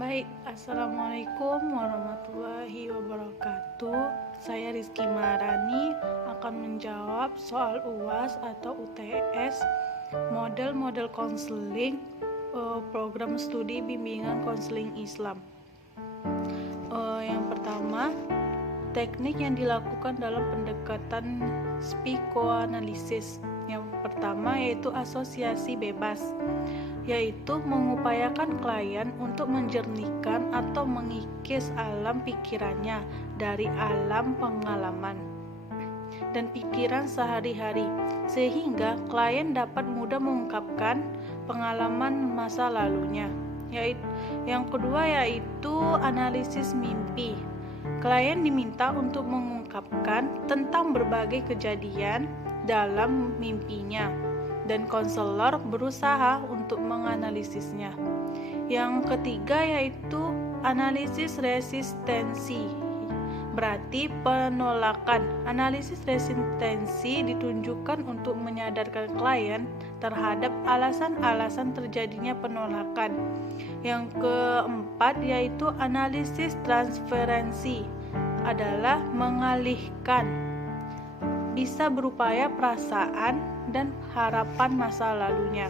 Baik, Assalamualaikum warahmatullahi wabarakatuh. Saya Rizky Maharani akan menjawab soal UAS atau UTS, model-model konseling, program studi bimbingan konseling Islam. Yang pertama, teknik yang dilakukan dalam pendekatan psikoanalisis. Yang pertama yaitu asosiasi bebas, yaitu mengupayakan klien untuk menjernihkan atau mengikis alam pikirannya dari alam pengalaman dan pikiran sehari-hari, sehingga klien dapat mudah mengungkapkan pengalaman masa lalunya. Yang kedua yaitu analisis mimpi. Klien diminta untuk mengungkapkan tentang berbagai kejadian dalam mimpinya, dan konselor berusaha untuk menganalisisnya. Yang ketiga yaitu analisis resistensi, berarti penolakan. Analisis resistensi ditunjukkan untuk menyadarkan klien terhadap alasan-alasan terjadinya penolakan. Yang keempat yaitu analisis transferensi, adalah mengalihkan, bisa berupaya perasaan dan harapan masa lalunya.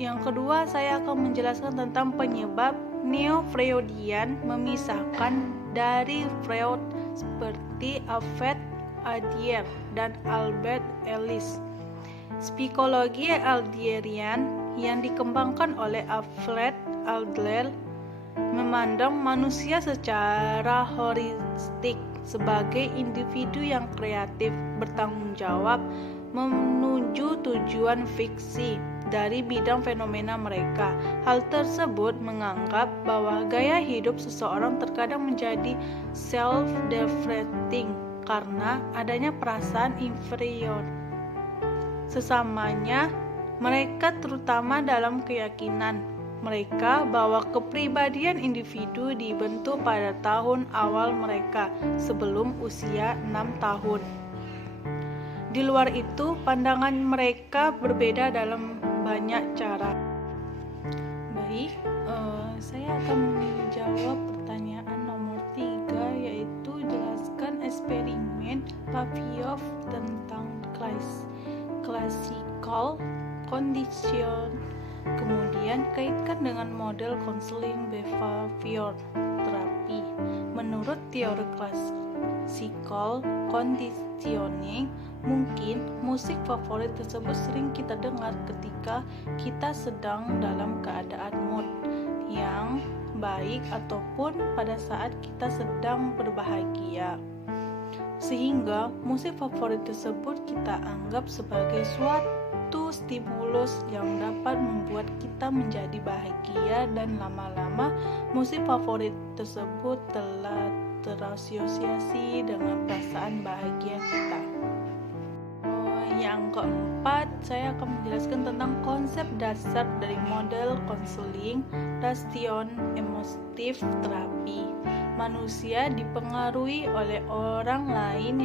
Yang kedua, saya akan menjelaskan tentang penyebab neo-Freudian memisahkan dari Freud seperti Alfred Adler dan Albert Ellis. Psikologi Adlerian yang dikembangkan oleh Alfred Adler memandang manusia secara holistik sebagai individu yang kreatif, bertanggung jawab, menuju tujuan fiksi dari bidang fenomena mereka. Hal tersebut menganggap bahwa gaya hidup seseorang terkadang menjadi self-deflating karena adanya perasaan inferior sesamanya mereka, terutama dalam keyakinan mereka bahwa kepribadian individu dibentuk pada tahun awal mereka sebelum usia 6 tahun. Di luar itu, pandangan mereka berbeda dalam banyak cara. Baik, saya akan menjawab pertanyaan nomor 3, yaitu jelaskan eksperimen Pavlov tentang classical condition. Kemudian kaitkan dengan model konseling behavior terapi. Menurut teori classical conditioning, mungkin musik favorit tersebut sering kita dengar ketika kita sedang dalam keadaan mood yang baik ataupun pada saat kita sedang berbahagia, sehingga musik favorit tersebut kita anggap sebagai suatu stimulus yang dapat membuat kita menjadi bahagia, dan lama-lama musik favorit tersebut telah terasosiasi dengan perasaan bahagia kita. Yang keempat, saya akan menjelaskan tentang konsep dasar dari model konseling ration emotif terapi. Manusia dipengaruhi oleh orang lain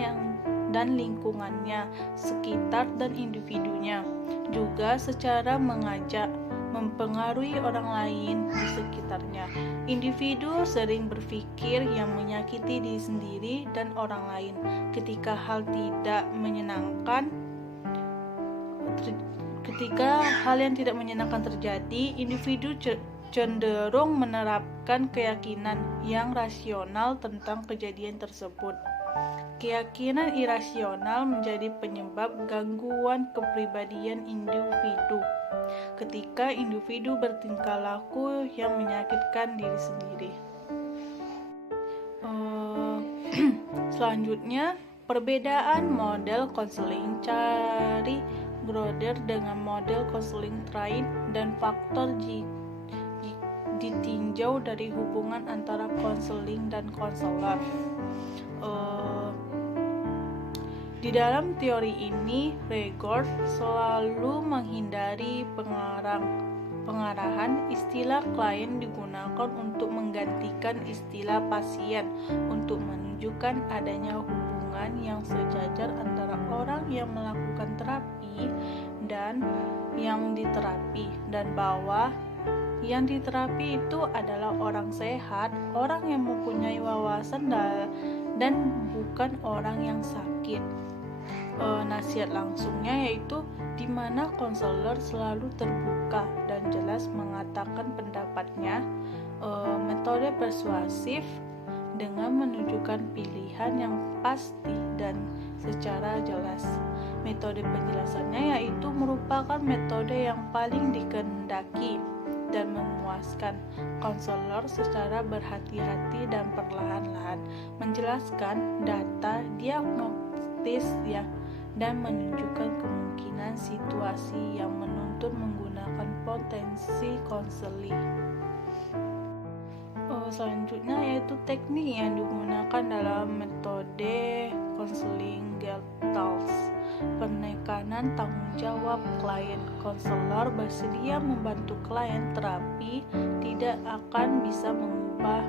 dan lingkungannya sekitar dan individunya, juga secara mengajak mempengaruhi orang lain di sekitarnya. Individu sering berpikir yang menyakiti diri sendiri dan orang lain. Ketika hal yang tidak menyenangkan terjadi, individu cenderung menerapkan keyakinan yang rasional tentang kejadian tersebut. Keyakinan irasional menjadi penyebab gangguan kepribadian individu ketika individu bertingkah laku yang menyakitkan diri sendiri. Selanjutnya, perbedaan model konseling. Cari Groder dengan model konseling Train dan faktor ditinjau dari hubungan antara konseling dan konselor. Di dalam teori ini, Regord selalu menghindari pengarahan. Istilah klien digunakan untuk menggantikan istilah pasien untuk menunjukkan adanya hubungan yang sejajar antara orang yang melakukan terapi dan yang diterapi, dan bahwa Yang diterapi itu adalah orang sehat, orang yang mempunyai wawasan dan bukan orang yang sakit. Nasihat langsungnya yaitu di mana konselor selalu terbuka dan jelas mengatakan pendapatnya. Metode persuasif dengan menunjukkan pilihan yang pasti dan secara jelas. Metode penjelasannya yaitu merupakan metode yang paling dikehendaki dan memuaskan. Konselor secara berhati-hati dan perlahan-lahan menjelaskan data diagnostis dan menunjukkan kemungkinan situasi yang menuntut menggunakan potensi konseling. Selanjutnya yaitu teknik yang digunakan dalam metode konseling Gestalt. Penekanan tanggung jawab klien. Konselor bersedia membantu klien terapi tidak akan bisa mengubah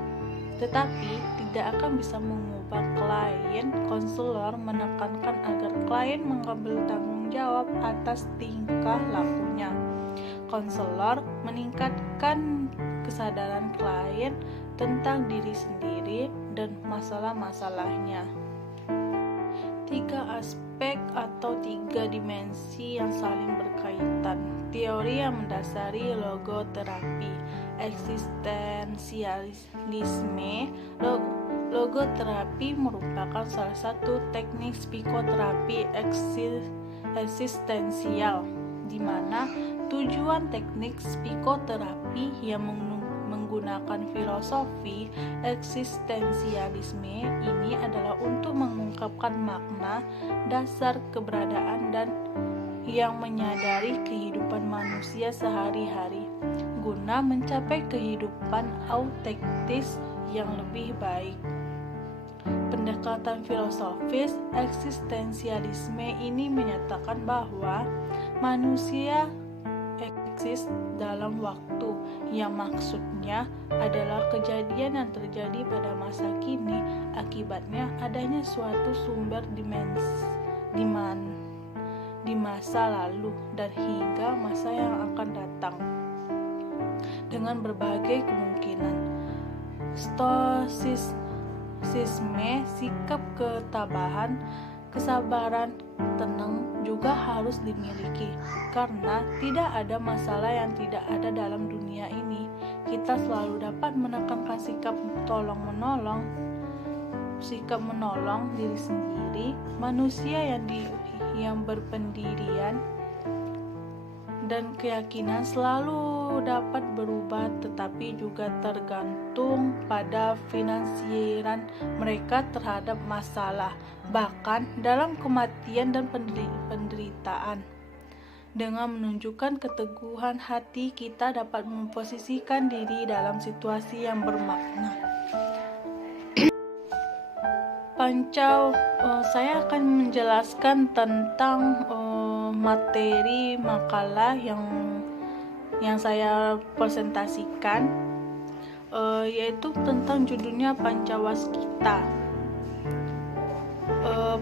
klien. Konselor menekankan agar klien mengambil tanggung jawab atas tingkah lakunya. Konselor meningkatkan kesadaran klien tentang diri sendiri dan masalah-masalahnya. 3 aspek atau 3 dimensi yang saling berkaitan. Teori yang mendasari logoterapi. Eksistensialisme. Logoterapi merupakan salah satu teknik psikoterapi eksistensial, di mana tujuan teknik psikoterapi yang menggunakan filosofi eksistensialisme ini adalah untuk mengungkapkan makna dasar keberadaan dan yang menyadari kehidupan manusia sehari-hari guna mencapai kehidupan autentis yang lebih baik. Pendekatan filosofis eksistensialisme ini menyatakan bahwa manusia eksis dalam waktu, yang maksudnya adalah kejadian yang terjadi pada masa kini akibatnya adanya suatu sumber di masa lalu dan hingga masa yang akan datang dengan berbagai kemungkinan. Stoicisme, sikap ketabahan, kesabaran, tenang juga harus dimiliki, karena tidak ada masalah yang tidak ada dalam dunia ini. Kita selalu dapat menekankan sikap menolong diri sendiri. Manusia yang berpendirian dan keyakinan selalu dapat berubah, tetapi juga tergantung pada finansiran mereka terhadap masalah, bahkan dalam kematian dan penderitaan. Dengan menunjukkan keteguhan hati, kita dapat memposisikan diri dalam situasi yang bermakna. Saya akan menjelaskan tentang materi makalah yang saya presentasikan, yaitu tentang judulnya Pancawaskita.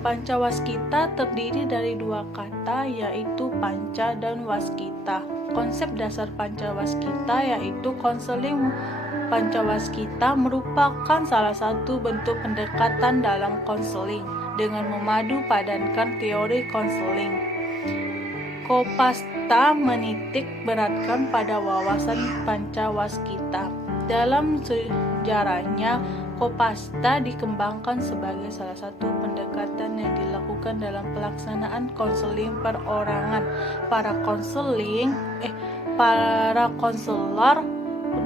Pancawaskita terdiri dari 2 kata, yaitu panca dan waskita. Konsep dasar Pancawaskita yaitu konseling. Pancawaskita merupakan salah satu bentuk pendekatan dalam konseling dengan memadu padankan teori konseling. Kopasta menitik beratkan pada wawasan Pancawaskita. Dalam sejarahnya, Kopasta dikembangkan sebagai salah satu pendekatan yang dilakukan dalam pelaksanaan konseling perorangan. Para konselor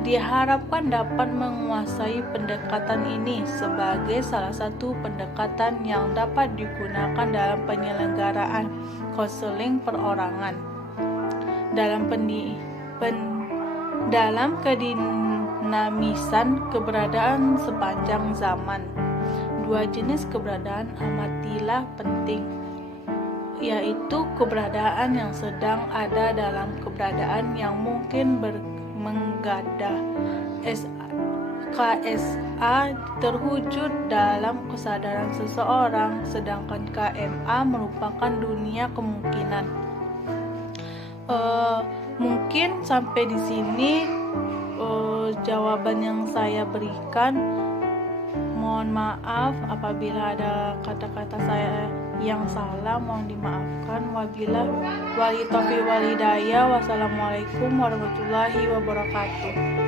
diharapkan dapat menguasai pendekatan ini sebagai salah satu pendekatan yang dapat digunakan dalam penyelenggaraan konseling perorangan. Dalam kedinamisan keberadaan sepanjang zaman, 2 jenis keberadaan amatilah penting, yaitu keberadaan yang sedang ada dalam keberadaan yang mungkin menggadah. KSA terwujud dalam kesadaran seseorang, sedangkan KMA merupakan dunia kemungkinan. Mungkin sampai di sini jawaban yang saya berikan. Mohon maaf apabila ada kata-kata saya yang salah, mohon dimaafkan. Wabillahi wal taufiq wal hidayah. Wassalamualaikum warahmatullahi wabarakatuh.